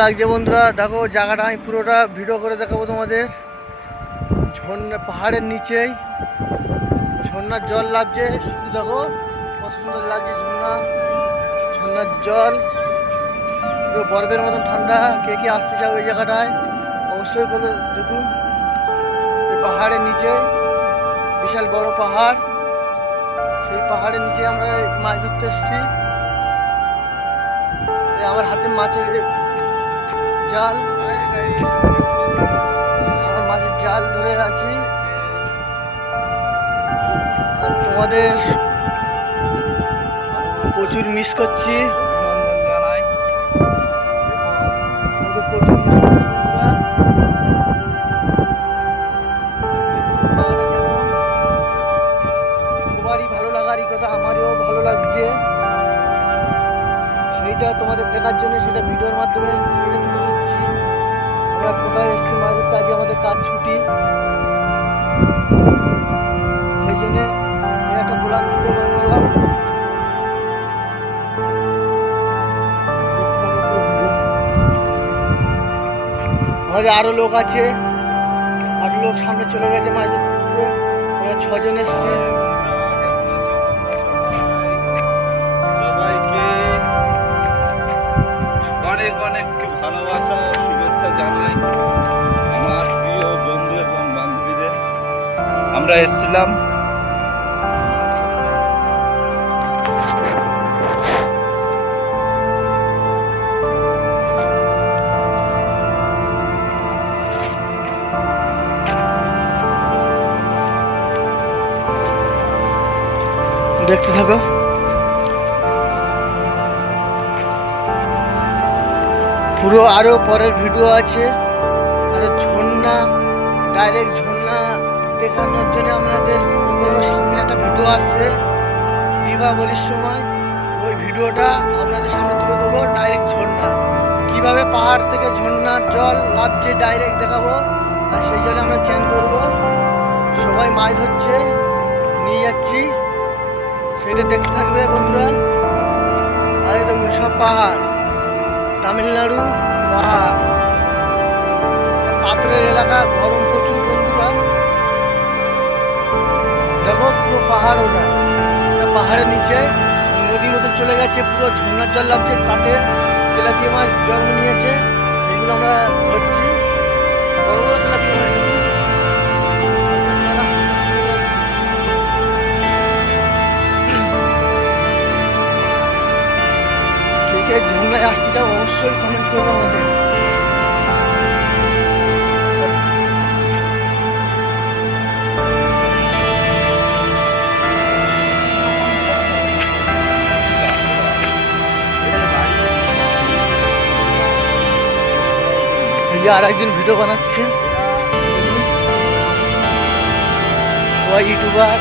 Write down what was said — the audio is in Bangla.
লাগছে বন্ধুরা, দেখো জায়গাটা আমি পুরোটা ভিডিও করে দেখাবো তোমাদের। ঝর্ণা পাহাড়ের নিচেই ঝর্ণার জল লাগছে, শুধু দেখো কত সুন্দর লাগছে। ঝর্ণার জল পুরো বরফের মতন ঠান্ডা। কে কে আসতে চাও ওই জায়গাটায় অবশ্যই করবে। দেখুন এই পাহাড়ের নিচে বিশাল বড় পাহাড়, সেই পাহাড়ের নিচে আমরা মাছ ধরতে এসেছি। আমার হাতে মাছের জাল, আমরা মাছের জাল ধরে আছি। আর তোমাদের প্রচুর মিস করছি, সবারই ভালো লাগারই কথা, আমারও ভালো লাগছে। সেইটা তোমাদের দেখার জন্য সেটা ভিডিওর মাধ্যমে তুলে দিচ্ছি। আমরা কোথায় এসেছি মাছ ধরতে, আজকে আমাদের কাজ ছুটি, সেই জন্য একটা ব্লগ ভিডিও বানালাম। আমাদের আরো লোক আছে, আরো লোক সামনে চলে গেছে মাছ ধরতে। আমরা 6 জন এসেছি। অনেক অনেক ভালোবাসা ও শুভেচ্ছা জানাই আমার প্রিয় বন্ধু এবং বান্ধবীদের। আমরা এসেছিলাম দেখতে থাকো। পুরো আরো পরের ভিডিও আছে, আরো ঝর্ণা, ডাইরেক্ট ঝর্ণা দেখানোর জন্য আমাদের সামনে একটা ভিডিও আসছে দীপাবলির সময়। ওই ভিডিওটা আপনাদের সামনে তুলে দেবো। ডাইরেক্ট ঝর্ণা, কিভাবে পাহাড় থেকে ঝর্ণার জল নামছে ডাইরেক্ট দেখাবো। আর সেই জন্য আমরা চ্যান করবো, সবাই মাছ ধরছে, নিয়ে যাচ্ছি, সেটা দেখতে থাকবে বন্ধুরা। আর দেখুন সব পাহাড়, তামিলনাড়ু পাহাড়, পাথরের এলাকা, গরম প্রচুর বন্ধুরা। দেখো পুরো পাহাড়, ওটা পাহাড়ের নিচে নদীর মতো চলে গেছে, পুরো ঝর্ণার জল লাগছে, তাতে তেলাপিয়া মাছ জন্ম নিয়েছে। এগুলো আমরা ধরছি, বড় বড় তেলাপিয়া মাছ। ঝর্ণায় আসতে চাও অবশ্যই কমেন্ট করবো আমাদের। আর একজন ভিডিও বানাচ্ছে, ইউটিউবার।